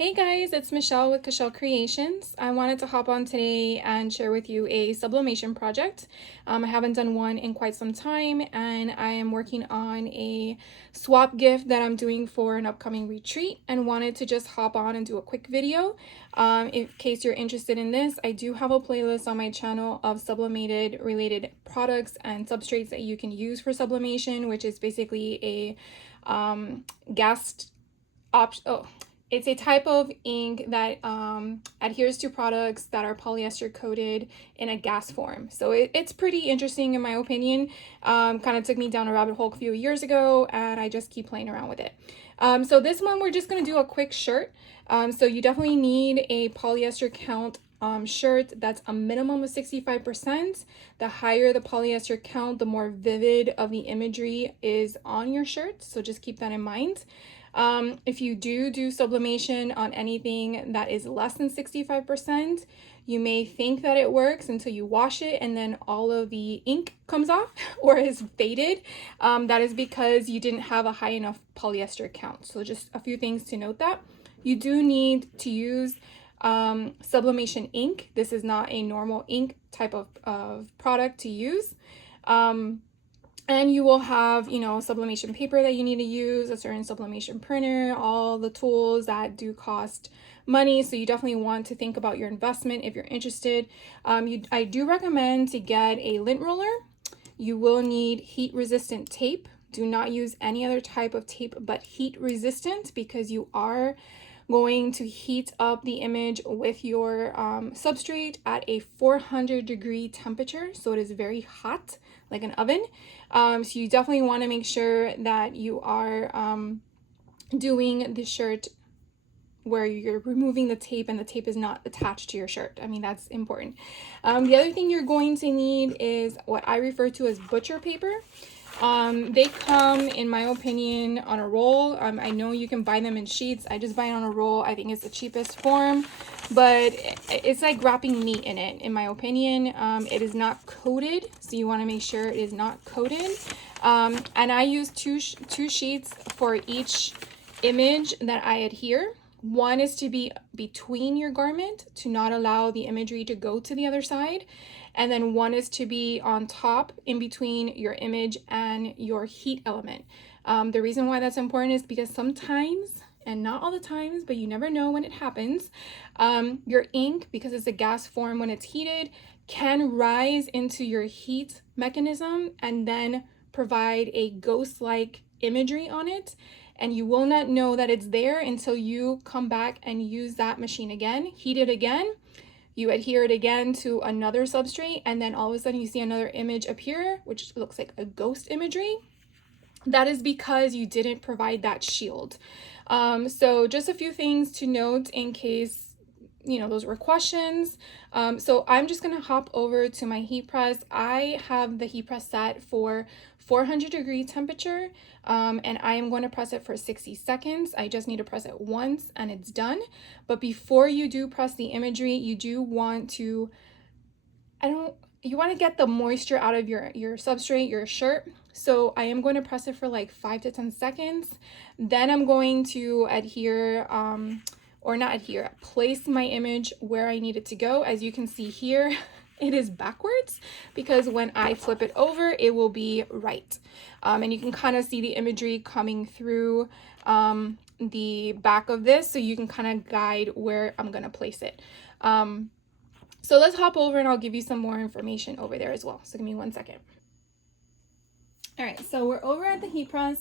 Hey guys, it's Michelle with Michelle Creations. I wanted to hop on today and share with you a sublimation project. I haven't done one in quite some time, and I am working on a swap gift that I'm doing for an upcoming retreat and wanted to just hop on and do a quick video. In case you're interested in this, I do have a playlist on my channel of sublimated related products and substrates that you can use for sublimation, which is basically a gas option. It's a type of ink that adheres to products that are polyester coated in a gas form. So it's pretty interesting in my opinion. Kind of took me down a rabbit hole a few years ago, and I just keep playing around with it. So this one, we're just going to do a quick shirt. So you definitely need a polyester count shirt that's a minimum of 65%. The higher the polyester count, the more vivid of the imagery is on your shirt. So just keep that in mind. If you do sublimation on anything that is less than 65%, you may think that it works until you wash it and then all of the ink comes off or is faded. That is because you didn't have a high enough polyester count. So just a few things to note that. You do need to use sublimation ink. This is not a normal ink type of product to use. And you will have, sublimation paper that you need to use, a certain sublimation printer, all the tools that do cost money. So you definitely want to think about your investment if you're interested. I do recommend to get a lint roller. You will need heat resistant tape. Do not use any other type of tape but heat resistant, because you are going to heat up the image with your substrate at a 400-degree temperature. So it is very hot, like an oven. So you definitely want to make sure that you are doing the shirt where you're removing the tape and the tape is not attached to your shirt. I mean, that's important. The other thing you're going to need is what I refer to as butcher paper. They come, in my opinion, on a roll. I know you can buy them in sheets. I just buy it on a roll. I think it's the cheapest form, but it's like wrapping meat in it, in my opinion. It is not coated, so you want to make sure it is not coated. And I use two sheets for each image that I adhere. One is to be between your garment to not allow the imagery to go to the other side. And then one is to be on top in between your image and your heat element. The reason why that's important is because sometimes, and not all the times, but you never know when it happens, your ink, because it's a gas form, when it's heated, can rise into your heat mechanism and then provide a ghost-like imagery on it. And you will not know that it's there until you come back and use that machine again, heat it again, you adhere it again to another substrate, and then all of a sudden you see another image appear, which looks like a ghost imagery. That is because you didn't provide that shield. So just a few things to note in case those were questions. So I'm just gonna hop over to my heat press. I have the heat press set for 400-degree temperature, and I am going to press it for 60 seconds. I just need to press it once and it's done. But before you do press the imagery, you do want to, you want to get the moisture out of your substrate, your shirt. So I am going to press it for like 5 to 10 seconds. Then I'm going to adhere, or not adhere, place my image where I need it to go. As you can see here, it is backwards because when I flip it over, it will be right. And you can kind of see the imagery coming through the back of this, so you can kind of guide where I'm going to place it. So let's hop over and I'll give you some more information over there as well. So give me 1 second. All right, so we're over at the heat press.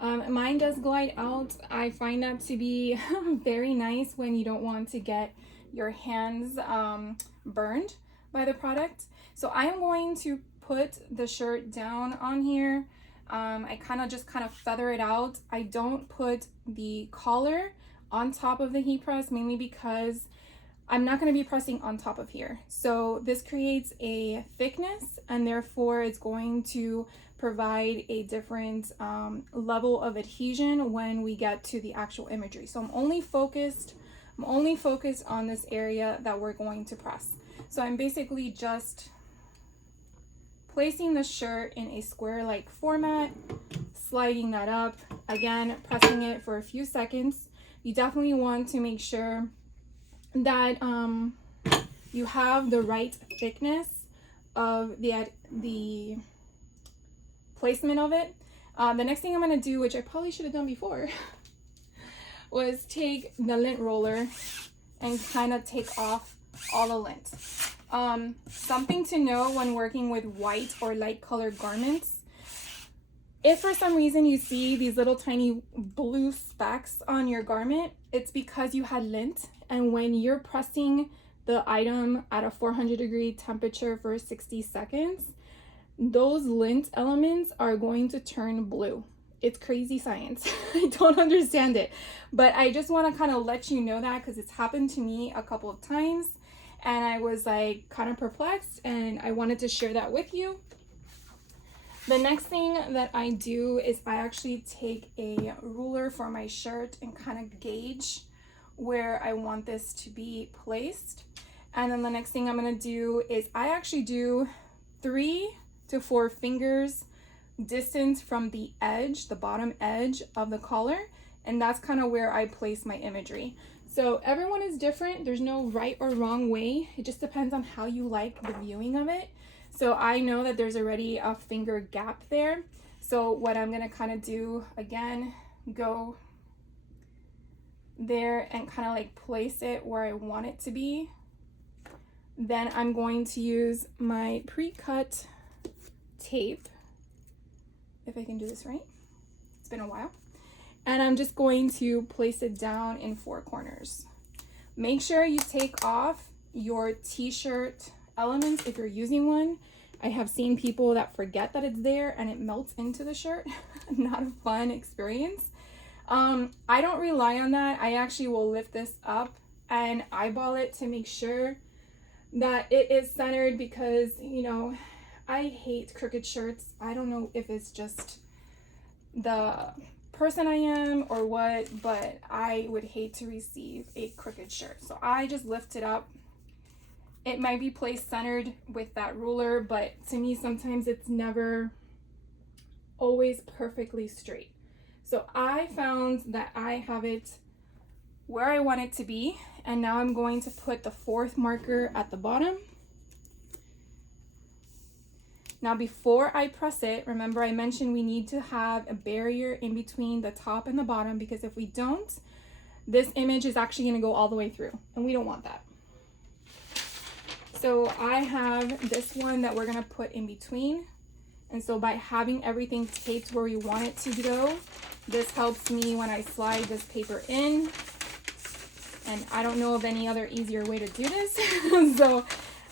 Mine does glide out. I find that to be very nice when you don't want to get your hands burned by the product. So I am going to put the shirt down on here. I kind of feather it out. I don't put the collar on top of the heat press, mainly because I'm not going to be pressing on top of here. So this creates a thickness, and therefore it's going to provide a different level of adhesion when we get to the actual imagery. So I'm only focused on this area that we're going to press. So I'm basically just placing the shirt in a square-like format, sliding that up, again, pressing it for a few seconds. You definitely want to make sure that you have the right thickness of the placement of it. The next thing I'm going to do, which I probably should have done before, was take the lint roller and kind of take off all the lint. Something to know when working with white or light colored garments, if for some reason you see these little tiny blue specks on your garment, it's because you had lint, and when you're pressing the item at a 400-degree temperature for 60 seconds, those lint elements are going to turn blue. It's crazy science. I don't understand it, but I just want to kind of let you know that because it's happened to me a couple of times and I was like kind of perplexed, and I wanted to share that with you. The next thing that I do is I actually take a ruler for my shirt and kind of gauge where I want this to be placed. And then the next thing I'm going to do is I actually do 3 to 4 fingers distance from the edge, the bottom edge of the collar, and that's kind of where I place my imagery. So everyone is different. There's no right or wrong way. It just depends on how you like the viewing of it. So I know that there's already a finger gap there. So what I'm going to kind of do, again, go there and kind of like place it where I want it to be. Then I'm going to use my pre-cut tape, if I can do this right. It's been a while. And I'm just going to place it down in 4 corners. Make sure you take off your t-shirt elements if you're using one. I have seen people that forget that it's there and it melts into the shirt. Not a fun experience. I don't rely on that. I actually will lift this up and eyeball it to make sure that it is centered, because, you know, I hate crooked shirts. I don't know if it's just the person I am or what, but I would hate to receive a crooked shirt. So I just lift it up. It might be placed centered with that ruler, but to me sometimes it's never always perfectly straight. So I found that I have it where I want it to be, and now I'm going to put the 4th marker at the bottom. Now before I press it, remember I mentioned we need to have a barrier in between the top and the bottom, because if we don't, this image is actually going to go all the way through, and we don't want that. So I have this one that we're going to put in between, and so by having everything taped where we want it to go, this helps me when I slide this paper in, and I don't know of any other easier way to do this. So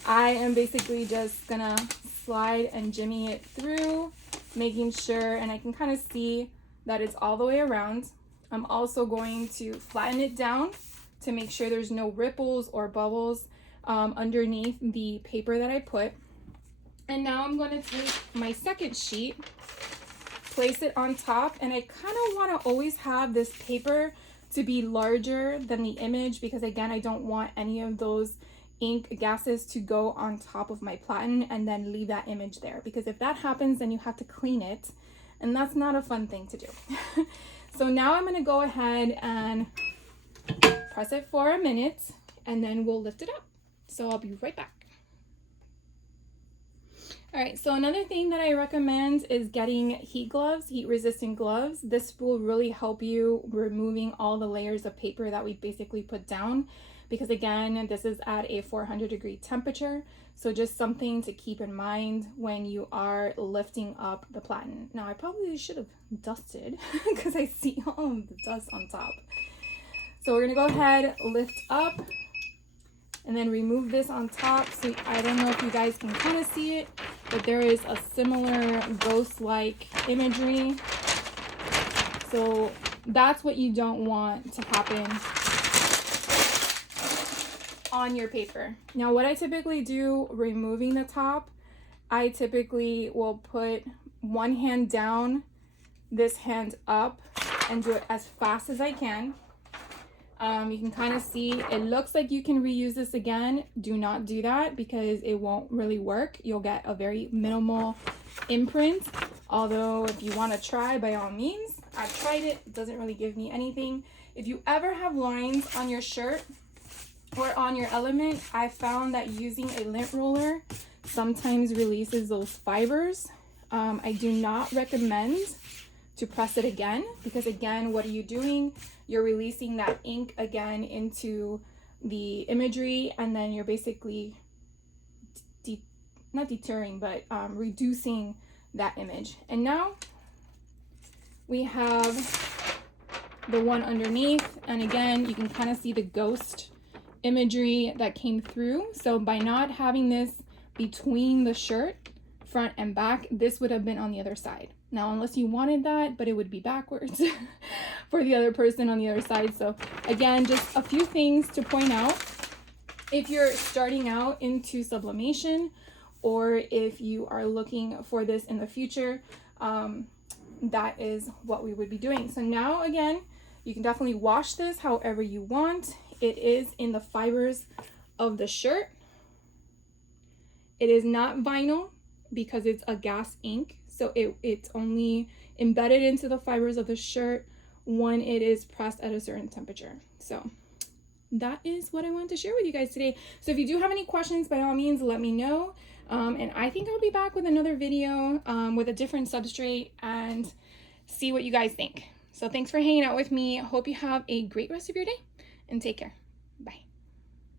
I am basically just gonna slide and jimmy it through, making sure, and I can kind of see that it's all the way around. I'm also going to flatten it down to make sure there's no ripples or bubbles underneath the paper that I put. And now I'm going to take my second sheet, place it on top, and I kind of want to always have this paper to be larger than the image, because again, I don't want any of those ink gases to go on top of my platen and then leave that image there, because if that happens, then you have to clean it, and that's not a fun thing to do. So now I'm going to go ahead and press it for a minute, and then we'll lift it up. So I'll be right back. All right, so another thing that I recommend is getting heat gloves, heat resistant gloves. This will really help you removing all the layers of paper that we basically put down, because again, this is at a 400-degree temperature. So just something to keep in mind when you are lifting up the platen. Now I probably should have dusted because I see all of the dust on top. So we're gonna go ahead, lift up, and then remove this on top. So I don't know if you guys can kind of see it, but there is a similar ghost-like imagery. So that's what you don't want to happen on your paper. Now what I typically do, removing the top, I typically will put one hand down, this hand up, and do it as fast as I can. You can kind of see it looks like you can reuse this again. Do not do that because it won't really work. You'll get a very minimal imprint. Although if you want to try, by all means. I've tried it. It doesn't really give me anything. If you ever have lines on your shirt or on your element, I found that using a lint roller sometimes releases those fibers. I do not recommend to press it again because, again, what are you doing? You're releasing that ink again into the imagery, and then you're basically not deterring, but reducing that image. And now we have the one underneath, and again, you can kind of see the ghost imagery that came through. So by not having this between the shirt, front and back, this would have been on the other side. Now, unless you wanted that, but it would be backwards for the other person on the other side. So again, just a few things to point out. If you're starting out into sublimation, or if you are looking for this in the future, that is what we would be doing. So now, again, you can definitely wash this however you want. It is in the fibers of the shirt. It is not vinyl because it's a gas ink. So it's only embedded into the fibers of the shirt when it is pressed at a certain temperature. So that is what I wanted to share with you guys today. So if you do have any questions, by all means, let me know. And I think I'll be back with another video with a different substrate and see what you guys think. So thanks for hanging out with me. Hope you have a great rest of your day and take care.